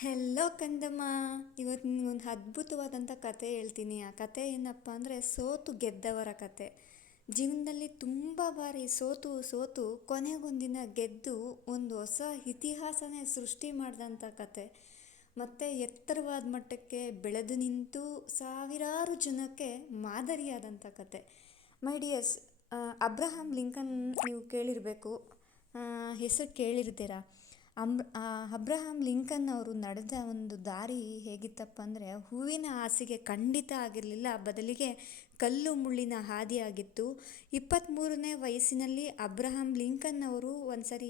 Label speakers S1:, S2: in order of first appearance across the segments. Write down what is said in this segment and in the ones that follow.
S1: Hello ಕಂದಮ್ಮ. ಇವತ್ತು ನಿನಗೊಂದು ಅದ್ಭುತವಾದಂಥ ಕತೆ ಹೇಳ್ತೀನಿ. ಆ ಕತೆ ಏನಪ್ಪ ಅಂದರೆ ಸೋತು ಗೆದ್ದವರ ಕತೆ. ಜೀವನದಲ್ಲಿ ತುಂಬ ಬಾರಿ ಸೋತು ಸೋತು ಕೊನೆಗೊಂದಿನ ಗೆದ್ದು ಒಂದು ಹೊಸ ಇತಿಹಾಸನೇ ಸೃಷ್ಟಿ ಮಾಡಿದಂಥ ಕತೆ. ಮತ್ತು ಎತ್ತರವಾದ ಮಟ್ಟಕ್ಕೆ ಬೆಳೆದು ನಿಂತು ಸಾವಿರಾರು ಜನಕ್ಕೆ ಮಾದರಿಯಾದಂಥ ಕತೆ. ಮೈ ಡಿಯರ್ಸ್ ಅಬ್ರಹಾಂ ಲಿಂಕನ್ ನೀವು ಕೇಳಿರಬೇಕು. ಹೆಸರು ಕೇಳಿರ್ತೀರ? ಅಂಬ್ ಅಬ್ರಹಾಂ ಲಿಂಕನ್ ಅವರು ನಡೆದ ಒಂದು ದಾರಿ ಹೇಗಿತ್ತಪ್ಪ ಅಂದರೆ ಹೂವಿನ ಹಾಸಿಗೆ ಖಂಡಿತ ಆಗಿರಲಿಲ್ಲ, ಬದಲಿಗೆ ಕಲ್ಲು ಮುಳ್ಳಿನ ಹಾದಿಯಾಗಿತ್ತು ಇಪ್ಪತ್ತ್ಮೂರನೇ ವಯಸ್ಸಿನಲ್ಲಿ ಅಬ್ರಹಾಂ ಲಿಂಕನ್ ಅವರು ಒಂದು ಸರಿ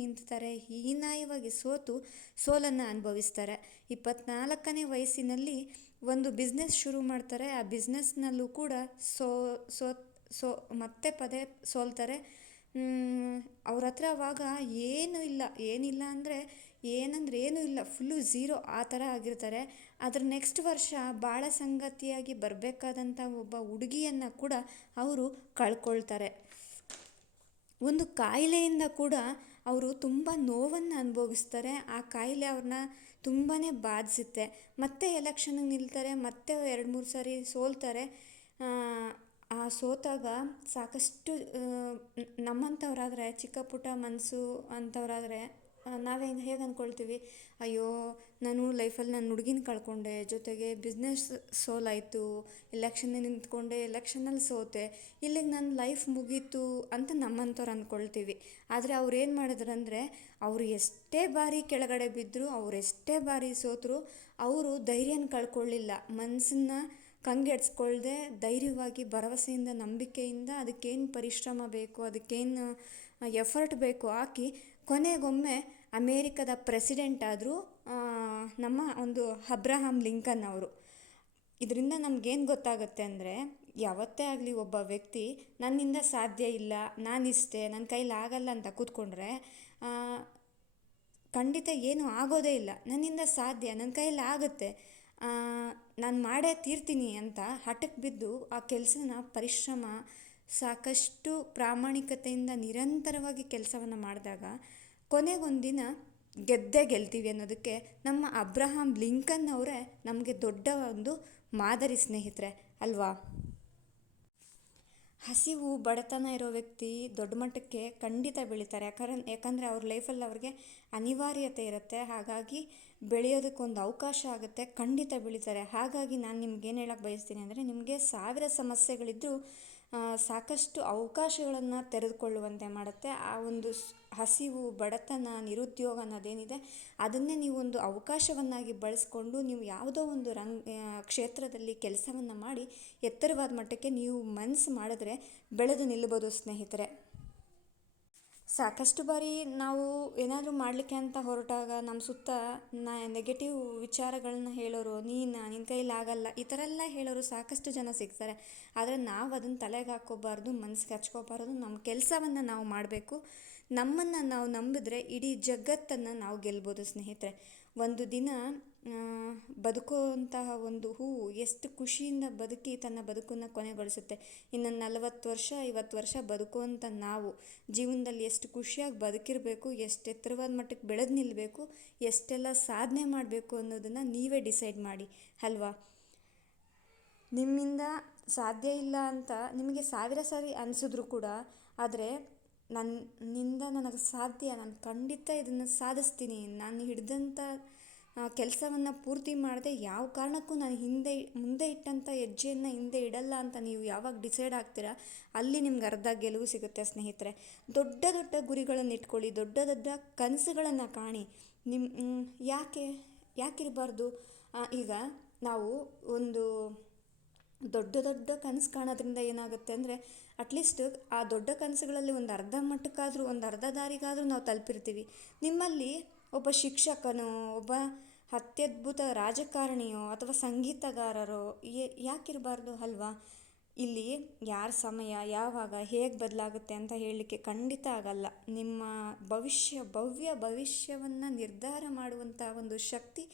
S1: ನಿಂತಾರೆ ಹೀನಾಯವಾಗಿ ಸೋತು, ಸೋಲನ್ನು ಅನುಭವಿಸ್ತಾರೆ. ಇಪ್ಪತ್ನಾಲ್ಕನೇ ವಯಸ್ಸಿನಲ್ಲಿ ಒಂದು ಬಿಸ್ನೆಸ್ ಶುರು ಮಾಡ್ತಾರೆ, ಆ ಬಿಸ್ನೆಸ್ನಲ್ಲೂ ಕೂಡ ಸೋ ಸೋ ಸೋ, ಮತ್ತೆ ಪದೇ ಸೋಲ್ತಾರೆ. ಅವ್ರ ಹತ್ರ ಅವಾಗ ಏನೂ ಇಲ್ಲ, ಏನಿಲ್ಲ ಅಂದರೆ ಏನಂದ್ರೆ ಏನೂ ಇಲ್ಲ ಫುಲ್ಲು ಝೀರೋ ಆ ಥರ ಆಗಿರ್ತಾರೆ. ಅದ್ರ ನೆಕ್ಸ್ಟ್ ವರ್ಷ ಭಾಳ ಸಂಗತಿಯಾಗಿ ಬರಬೇಕಾದಂಥ ಒಬ್ಬ ಹುಡುಗಿಯನ್ನು ಕೂಡ ಅವರು ಕಳ್ಕೊಳ್ತಾರೆ. ಒಂದು ಕಾಯಿಲೆಯಿಂದ ಕೂಡ ಅವರು ತುಂಬ ನೋವನ್ನು ಅನುಭವಿಸ್ತಾರೆ. ಆ ಕಾಯಿಲೆ ಅವ್ರನ್ನ ತುಂಬಾ ಬಾಧಿಸುತ್ತೆ. ಮತ್ತೆ ಎಲೆಕ್ಷನ್ಗೆ ನಿಲ್ತಾರೆ, ಮತ್ತೆ ಎರಡು ಮೂರು ಸಾರಿ ಸೋಲ್ತಾರೆ. ಆ ಸೋತಾಗ ಸಾಕಷ್ಟು ನಮ್ಮಂಥವ್ರಾದರೆ, ಚಿಕ್ಕ ಪುಟ್ಟ ಮನಸ್ಸು ಅಂಥವ್ರಾದರೆ ನಾವೇ ಹೆಂಗೆ ಅಂದ್ಕೊಳ್ತೀವಿ ಅಯ್ಯೋ, ನಾನು ಲೈಫಲ್ಲಿ ನನ್ನ ಹುಡ್ಗಿನ ಕಳ್ಕೊಂಡೆ, ಜೊತೆಗೆ ಬಿಸ್ನೆಸ್ ಸೋಲಾಯಿತು ಎಲೆಕ್ಷನ್ನಲ್ಲಿ ನಿಂತ್ಕೊಂಡೆ ಎಲೆಕ್ಷನಲ್ಲಿ ಸೋತೆ, ಇಲ್ಲಿಗೆ ನನ್ನ ಲೈಫ್ ಮುಗೀತು ಅಂತ ನಮ್ಮಂಥವ್ರು ಅಂದ್ಕೊಳ್ತೀವಿ ಆದರೆ ಅವ್ರು ಏನು ಮಾಡಿದ್ರು ಅಂದರೆ ಅವರು ಎಷ್ಟೇ ಬಾರಿ ಕೆಳಗಡೆ ಬಿದ್ದರು ಅವ್ರು ಎಷ್ಟೇ ಬಾರಿ ಸೋತರು, ಅವರು ಧೈರ್ಯನ ಕಳ್ಕೊಳ್ಳಿಲ್ಲ. ಮನಸ್ಸನ್ನ ಕಂಗೆಡ್ಸ್ಕೊಳ್ದೆ ಧೈರ್ಯವಾಗಿ, ಭರವಸೆಯಿಂದ, ನಂಬಿಕೆಯಿಂದ ಅದಕ್ಕೇನು ಪರಿಶ್ರಮ ಬೇಕು, ಅದಕ್ಕೇನು ಎಫರ್ಟ್ ಬೇಕು ಹಾಕಿ ಕೊನೆಗೊಮ್ಮೆ ಅಮೇರಿಕದ ಪ್ರೆಸಿಡೆಂಟ್ ಆದರೂ ನಮ್ಮ ಒಂದು ಅಬ್ರಹಾಂ ಲಿಂಕನ್ ಅವರು. ಇದರಿಂದ ನಮಗೇನು ಗೊತ್ತಾಗುತ್ತೆ ಅಂದರೆ ಯಾವತ್ತೇ ಆಗಲಿ ಒಬ್ಬ ವ್ಯಕ್ತಿ ನನ್ನಿಂದ ಸಾಧ್ಯ ಇಲ್ಲ, ನಾನಿಷ್ಟೇ ನನ್ನ ಕೈಲಿ ಆಗಲ್ಲ ಅಂತ ಕೂತ್ಕೊಂಡ್ರೆ ಖಂಡಿತ ಏನೂ ಆಗೋದೇ ಇಲ್ಲ. ನನ್ನಿಂದ ಸಾಧ್ಯ ನನ್ನ ಕೈಯಲ್ಲಿ ಆಗುತ್ತೆ. ನಾನು ಮಾಡೇ ತೀರ್ತೀನಿ ಅಂತ ಹಠಕ್ಕೆ ಬಿದ್ದು ಆ ಕೆಲಸನ ಪರಿಶ್ರಮ, ಸಾಕಷ್ಟು ಪ್ರಾಮಾಣಿಕತೆಯಿಂದ ನಿರಂತರವಾಗಿ ಕೆಲಸವನ್ನು ಮಾಡಿದಾಗ ಕೊನೆಗೊಂದಿನ ಗೆದ್ದೇ ಗೆಲ್ತೀವಿ ಅನ್ನೋದಕ್ಕೆ ನಮ್ಮ ಅಬ್ರಹಾಂ ಲಿಂಕನ್ ಅವರೇ ನಮಗೆ ದೊಡ್ಡ ಒಂದು ಮಾದರಿ ಸ್ನೇಹಿತರೆ, ಅಲ್ವಾ? ಹಸಿವು, ಬಡತನ ಇರೋ ವ್ಯಕ್ತಿ ದೊಡ್ಡ ಮಟ್ಟಕ್ಕೆ ಖಂಡಿತ ಬೆಳೀತಾರೆ. ಯಾಕಂದ್ರೆ ಯಾಕಂದರೆ ಅವ್ರ ಲೈಫಲ್ಲಿ ಅವ್ರಿಗೆ ಅನಿವಾರ್ಯತೆ ಇರುತ್ತೆ. ಹಾಗಾಗಿ ಬೆಳೆಯೋದಕ್ಕೊಂದು ಅವಕಾಶ ಆಗುತ್ತೆ, ಖಂಡಿತ ಬೆಳೀತಾರೆ. ಹಾಗಾಗಿ ನಾನು ನಿಮ್ಗೇನು ಹೇಳಕ್ಕೆ ಬಯಸ್ತೀನಿ ಅಂದರೆ, ನಿಮಗೆ ಸಾವಿರ ಸಮಸ್ಯೆಗಳಿದ್ದರೂ ಸಾಕಷ್ಟು ಅವಕಾಶಗಳನ್ನು ತೆರೆದುಕೊಳ್ಳುವಂತೆ ಮಾಡುತ್ತೆ. ಆ ಒಂದು ಹಸಿವು, ಬಡತನ, ನಿರುದ್ಯೋಗ ಅನ್ನೋದೇನಿದೆ, ಅದನ್ನೇ ನೀವು ಒಂದು ಅವಕಾಶವನ್ನಾಗಿ ಬಳಸ್ಕೊಂಡು ನೀವು ಯಾವುದೋ ಒಂದು ರಂಗ ಕ್ಷೇತ್ರದಲ್ಲಿ ಕೆಲಸವನ್ನು ಮಾಡಿ ಎತ್ತರವಾದ ಮಟ್ಟಕ್ಕೆ ನೀವು ಮನಸ್ಸು ಮಾಡಿದ್ರೆ ಬೆಳೆದು ನಿಲ್ಬೋದು ಸ್ನೇಹಿತರೆ. ಸಾಕಷ್ಟು ಬಾರಿ ನಾವು ಏನಾದರೂ ಮಾಡಲಿಕ್ಕೆ ಅಂತ ಹೊರಟಾಗ ನಮ್ಮ ಸುತ್ತ ನ ನೆಗೆಟಿವ್ ವಿಚಾರಗಳನ್ನ ಹೇಳೋರು, ನೀನ ನಿನ್ನ ಕೈಲಿ ಆಗಲ್ಲ, ಈ ಥರ ಎಲ್ಲ ಹೇಳೋರು ಸಾಕಷ್ಟು ಜನ ಸಿಗ್ತಾರೆ. ಆದರೆ ನಾವು ಅದನ್ನು ತಲೆಗೆ ಹಾಕ್ಕೋಬಾರ್ದು ಮನಸ್ಸಿಗೆ ಹಚ್ಕೋಬಾರ್ದು ನಮ್ಮ ಕೆಲಸವನ್ನು ನಾವು ಮಾಡಬೇಕು. ನಮ್ಮನ್ನು ನಾವು ನಂಬಿದ್ರೆ ಇಡೀ ಜಗತ್ತನ್ನು ನಾವು ಗೆಲ್ಬೋದು ಸ್ನೇಹಿತರೆ. ಒಂದು ದಿನ ಬದುಕುವಂತಹ ಒಂದು ಹೂವು ಎಷ್ಟು ಖುಷಿಯಿಂದ ಬದುಕಿ ತನ್ನ ಬದುಕನ್ನು ಕೊನೆಗೊಳಿಸುತ್ತೆ. ಇನ್ನು ನಲವತ್ತು ವರ್ಷ, ಐವತ್ತು ವರ್ಷ ಬದುಕುವಂಥ ನಾವು, ಜೀವನದಲ್ಲಿ ಎಷ್ಟು ಖುಷಿಯಾಗಿ ಬದುಕಿರಬೇಕು, ಎಷ್ಟು ಎತ್ತರವಾದ ಮಟ್ಟಕ್ಕೆ ಬೆಳೆದು ನಿಲ್ಲಬೇಕು ಎಷ್ಟೆಲ್ಲ ಸಾಧನೆ ಮಾಡಬೇಕು ಅನ್ನೋದನ್ನು ನೀವೇ ಡಿಸೈಡ್ ಮಾಡಿ, ಅಲ್ವಾ? ನಿಮ್ಮಿಂದ ಸಾಧ್ಯ ಇಲ್ಲ ಅಂತ ನಿಮಗೆ ಸಾವಿರ ಸಾರಿ ಅನಿಸಿದ್ರು ಕೂಡ, ಆದರೆ ನನ್ನಿಂದ ನನಗೆ ಸಾಧ್ಯ, ನಾನು ಖಂಡಿತ ಇದನ್ನು ಸಾಧಿಸ್ತೀನಿ. ನಾನು ಹಿಡಿದಂಥ ಕೆಲಸವನ್ನು ಪೂರ್ತಿ ಮಾಡದೆ, ಯಾವ ಕಾರಣಕ್ಕೂ ನಾನು ಹಿಂದೆ, ಮುಂದೆ ಇಟ್ಟಂಥ ಹೆಜ್ಜೆಯನ್ನು ಹಿಂದೆ ಇಡಲ್ಲ ಅಂತ ನೀವು ಯಾವಾಗ ಡಿಸೈಡ್ ಆಗ್ತೀರಾ, ಅಲ್ಲಿ ನಿಮ್ಗೆ ಅರ್ಧ ಗೆಲುವು ಸಿಗುತ್ತೆ ಸ್ನೇಹಿತರೆ. ದೊಡ್ಡ ದೊಡ್ಡ ಗುರಿಗಳನ್ನು ಇಟ್ಕೊಳ್ಳಿ, ದೊಡ್ಡ ದೊಡ್ಡ ಕನಸುಗಳನ್ನು ಕಾಣಿ. ನಿಮ್ಮ ಯಾಕೆ, ಯಾಕಿರಬಾರ್ದು? ಈಗ ನಾವು ಒಂದು ದೊಡ್ಡ ದೊಡ್ಡ ಕನಸು ಕಾಣೋದ್ರಿಂದ ಏನಾಗುತ್ತೆ ಅಂದರೆ ಅಟ್ಲೀಸ್ಟ್ ಆ ದೊಡ್ಡ ಕನಸುಗಳಲ್ಲಿ ಒಂದು ಅರ್ಧ ಮಟ್ಟಕ್ಕಾದರೂ, ಒಂದು ಅರ್ಧ ದಾರಿಗಾದರೂ ನಾವು ತಲುಪಿರ್ತೀವಿ. ನಿಮ್ಮಲ್ಲಿ ಒಬ್ಬ ಶಿಕ್ಷಕನೋ, ಒಬ್ಬ ಅತ್ಯದ್ಭುತ ರಾಜಕಾರಣಿಯೋ ಅಥವಾ ಸಂಗೀತಗಾರರೋ ಯಾಕಿರಬಾರ್ದು ಅಲ್ವಾ? ಇಲ್ಲಿ ಯಾರ ಸಮಯ, ಯಾವಾಗ, ಹೇಗೆ ಬದಲಾಗುತ್ತೆ ಅಂತ ಹೇಳಲಿಕ್ಕೆ ಖಂಡಿತ ಆಗಲ್ಲ. ನಿಮ್ಮ ಭವಿಷ್ಯ, ಭವ್ಯ ಭವಿಷ್ಯವನ್ನು ನಿರ್ಧಾರ ಮಾಡುವಂಥ ಒಂದು ಶಕ್ತಿ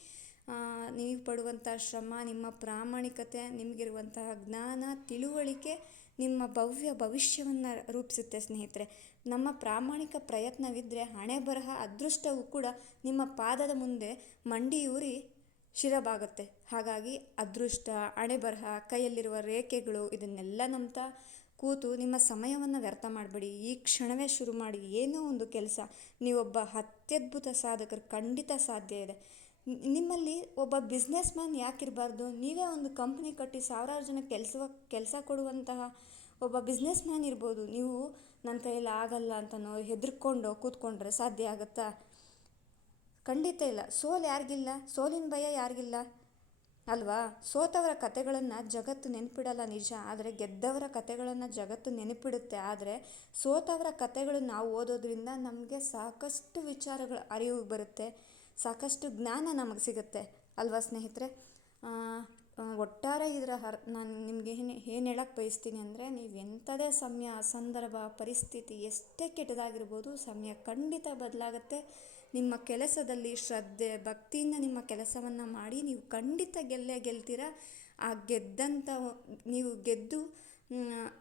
S1: ನೀವು ಪಡುವಂಥ ಶ್ರಮ, ನಿಮ್ಮ ಪ್ರಾಮಾಣಿಕತೆ, ನಿಮಗಿರುವಂತಹ ಜ್ಞಾನ, ತಿಳುವಳಿಕೆ ನಿಮ್ಮ ಭವ್ಯ ಭವಿಷ್ಯವನ್ನು ರೂಪಿಸುತ್ತೆ ಸ್ನೇಹಿತರೆ. ನಮ್ಮ ಪ್ರಾಮಾಣಿಕ ಪ್ರಯತ್ನವಿದ್ದರೆ ಹಣೆ ಬರಹ ಅದೃಷ್ಟವು ಕೂಡ ನಿಮ್ಮ ಪಾದದ ಮುಂದೆ ಮಂಡಿಯೂರಿ ಶಿರಬಾಗುತ್ತೆ. ಹಾಗಾಗಿ ಅದೃಷ್ಟ, ಹಣೆ ಬರಹ, ಕೈಯಲ್ಲಿರುವ ರೇಖೆಗಳು ಇದನ್ನೆಲ್ಲ ನಂಬ್ತಾ ಕೂತು ನಿಮ್ಮ ಸಮಯವನ್ನು ವ್ಯರ್ಥ ಮಾಡಬೇಡಿ. ಈ ಕ್ಷಣವೇ ಶುರು ಮಾಡಿ ಏನೋ ಒಂದು ಕೆಲಸ. ನೀವೊಬ್ಬ ಅತ್ಯದ್ಭುತ ಸಾಧಕರು ಖಂಡಿತ ಸಾಧ್ಯ ಇದೆ. ನಿಮ್ಮಲ್ಲಿ ಒಬ್ಬ ಬಿಸ್ನೆಸ್ ಮ್ಯಾನ್ ಯಾಕಿರಬಾರ್ದು? ನೀವೇ ಒಂದು ಕಂಪ್ನಿ ಕಟ್ಟಿ ಸಾವಿರಾರು ಜನ ಕೆಲಸ ಕೆಲಸ ಕೊಡುವಂತಹ ಒಬ್ಬ ಬಿಸ್ನೆಸ್ ಮ್ಯಾನ್ ಇರ್ಬೋದು. ನೀವು ನನ್ನ ಕೈಯಲ್ಲಿ ಆಗಲ್ಲ ಅಂತನೋ ಹೆದರ್ಕೊಂಡು ಕೂತ್ಕೊಂಡ್ರೆ ಸಾಧ್ಯ ಆಗುತ್ತಾ? ಖಂಡಿತ ಇಲ್ಲ. ಸೋಲು ಯಾರಿಗಿಲ್ಲ? ಸೋಲಿನ ಭಯ ಯಾರಿಗಿಲ್ಲ? ಅಲ್ವಾ? ಸೋತವರ ಕತೆಗಳನ್ನು ಜಗತ್ತು ನೆನಪಿಡಲ್ಲ ನಿಜ. ಆದರೆ ಗೆದ್ದವರ ಕತೆಗಳನ್ನು ಜಗತ್ತು ನೆನಪಿಡುತ್ತೆ. ಆದರೆ ಸೋತವರ ಕತೆಗಳು ನಾವು ಓದೋದ್ರಿಂದ ನಮಗೆ ಸಾಕಷ್ಟು ವಿಚಾರಗಳು ಅರಿವು ಬರುತ್ತೆ. ಸಾಕಷ್ಟು ಜ್ಞಾನ ನಮಗೆ ಸಿಗುತ್ತೆ. ಅಲ್ವಾ ಸ್ನೇಹಿತರೆ? ಒಟ್ಟಾರೆ ಇದರ ಹರ್ ನಾನು ನಿಮಗೆ ಏನು ಏನು ಹೇಳಕ್ಕೆ ಬಯಸ್ತೀನಿ ಅಂದರೆ ನೀವು ಎಂಥದೇ ಸಮಯ, ಸಂದರ್ಭ, ಪರಿಸ್ಥಿತಿ ಎಷ್ಟೇ ಕೆಟ್ಟದಾಗಿರ್ಬೋದು ಸಮಯ ಖಂಡಿತ ಬದಲಾಗುತ್ತೆ. ನಿಮ್ಮ ಕೆಲಸದಲ್ಲಿ ಶ್ರದ್ಧೆ, ಭಕ್ತಿಯಿಂದ ನಿಮ್ಮ ಕೆಲಸವನ್ನು ಮಾಡಿ ನೀವು ಖಂಡಿತ ಗೆಲ್ಲೇ ಗೆಲ್ತೀರ? ಆ ಗೆದ್ದಂಥ ನೀವು ಗೆದ್ದು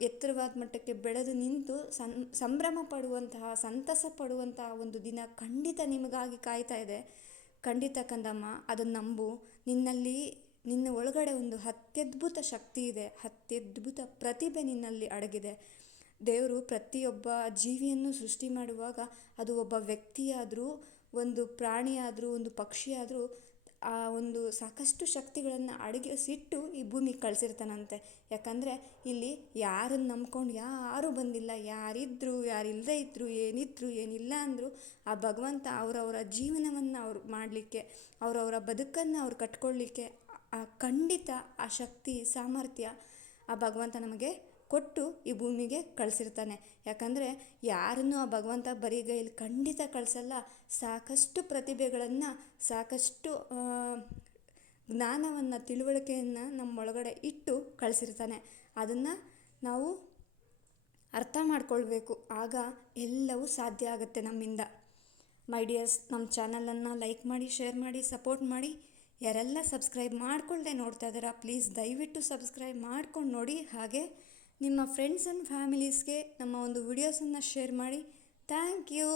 S1: ಎತ್ತರವಾದ ಮಟ್ಟಕ್ಕೆ ಬೆಳೆದು ನಿಂತು ಸಂ, ಸಂಭ್ರಮ ಪಡುವಂತಹ, ಸಂತಸ ಪಡುವಂತಹ ಒಂದು ದಿನ ಖಂಡಿತ ನಿಮಗಾಗಿ ಕಾಯ್ತಾ ಇದೆ. ಖಂಡಿತ ಕಂದಮ್ಮ ಅದನ್ನು ನಂಬು. ನಿನ್ನಲ್ಲಿ, ನಿನ್ನ ಒಳಗಡೆ ಒಂದು ಅತ್ಯದ್ಭುತ ಶಕ್ತಿ ಇದೆ. ಅತ್ಯದ್ಭುತ ಪ್ರತಿಭೆ ನಿನ್ನಲ್ಲಿ ಅಡಗಿದೆ. ದೇವರು ಪ್ರತಿಯೊಬ್ಬ ಜೀವಿಯನ್ನು ಸೃಷ್ಟಿ ಮಾಡುವಾಗ ಅದು ಒಬ್ಬ ವ್ಯಕ್ತಿಯಾದರೂ, ಒಂದು ಪ್ರಾಣಿಯಾದರೂ, ಒಂದು ಪಕ್ಷಿಯಾದರೂ ಆ ಒಂದು ಸಾಕಷ್ಟು ಶಕ್ತಿಗಳನ್ನು ಅಡಗಿಸಿಟ್ಟು ಈ ಭೂಮಿಗೆ ಕಳಿಸಿರ್ತಾನಂತೆ. ಯಾಕಂದರೆ ಇಲ್ಲಿ ಯಾರನ್ನು ನಂಬ್ಕೊಂಡು ಯಾರೂ ಬಂದಿಲ್ಲ. ಯಾರಿದ್ದರು ಯಾರಿಲ್ಲದೇ ಇದ್ದರು ಏನಿದ್ರು, ಏನಿಲ್ಲ ಅಂದರೂ ಆ ಭಗವಂತ ಅವರವರ ಜೀವನವನ್ನು ಅವ್ರು ಮಾಡಲಿಕ್ಕೆ, ಅವರವರ ಬದುಕನ್ನು ಅವ್ರು ಕಟ್ಕೊಳ್ಳಿಕ್ಕೆ ಆ ಖಂಡಿತ ಆ ಶಕ್ತಿ, ಸಾಮರ್ಥ್ಯ ಆ ಭಗವಂತ ನಮಗೆ ಕೊಟ್ಟು ಈ ಭೂಮಿಗೆ ಕಳಿಸಿರ್ತಾನೆ. ಯಾಕಂದರೆ ಯಾರನ್ನೂ ಆ ಭಗವಂತ ಬರಿಗೈಲಿ ಖಂಡಿತ ಕಳಿಸಲ್ಲ. ಸಾಕಷ್ಟು ಪ್ರತಿಭೆಗಳನ್ನು, ಸಾಕಷ್ಟು ಜ್ಞಾನವನ್ನು, ತಿಳುವಳಿಕೆಯನ್ನು ನಮ್ಮೊಳಗಡೆ ಇಟ್ಟು ಕಳಿಸಿರ್ತಾನೆ. ಅದನ್ನು ನಾವು ಅರ್ಥ ಮಾಡ್ಕೊಳ್ಬೇಕು. ಆಗ ಎಲ್ಲವೂ ಸಾಧ್ಯ ಆಗುತ್ತೆ ನಮ್ಮಿಂದ. ಮೈ ಡಿಯರ್ಸ್ ನಮ್ಮ ಚಾನಲನ್ನು ಲೈಕ್ ಮಾಡಿ, ಶೇರ್ ಮಾಡಿ, ಸಪೋರ್ಟ್ ಮಾಡಿ. ಯಾರೆಲ್ಲ ಸಬ್ಸ್ಕ್ರೈಬ್ ಮಾಡ್ಕೊಳ್ಳದೆ ನೋಡ್ತಾ ಇದ್ದಾರಾ, ಪ್ಲೀಸ್ ದಯವಿಟ್ಟು ಸಬ್ಸ್ಕ್ರೈಬ್ ಮಾಡ್ಕೊಂಡು ನೋಡಿ. ಹಾಗೆ ನಿಮ್ಮ ಫ್ರೆಂಡ್ಸ್ ಆ್ಯಂಡ್ ಫ್ಯಾಮಿಲೀಸ್ಗೆ ನಮ್ಮ ಒಂದು ವಿಡಿಯೋಸನ್ನು ಶೇರ್ ಮಾಡಿ. Thank you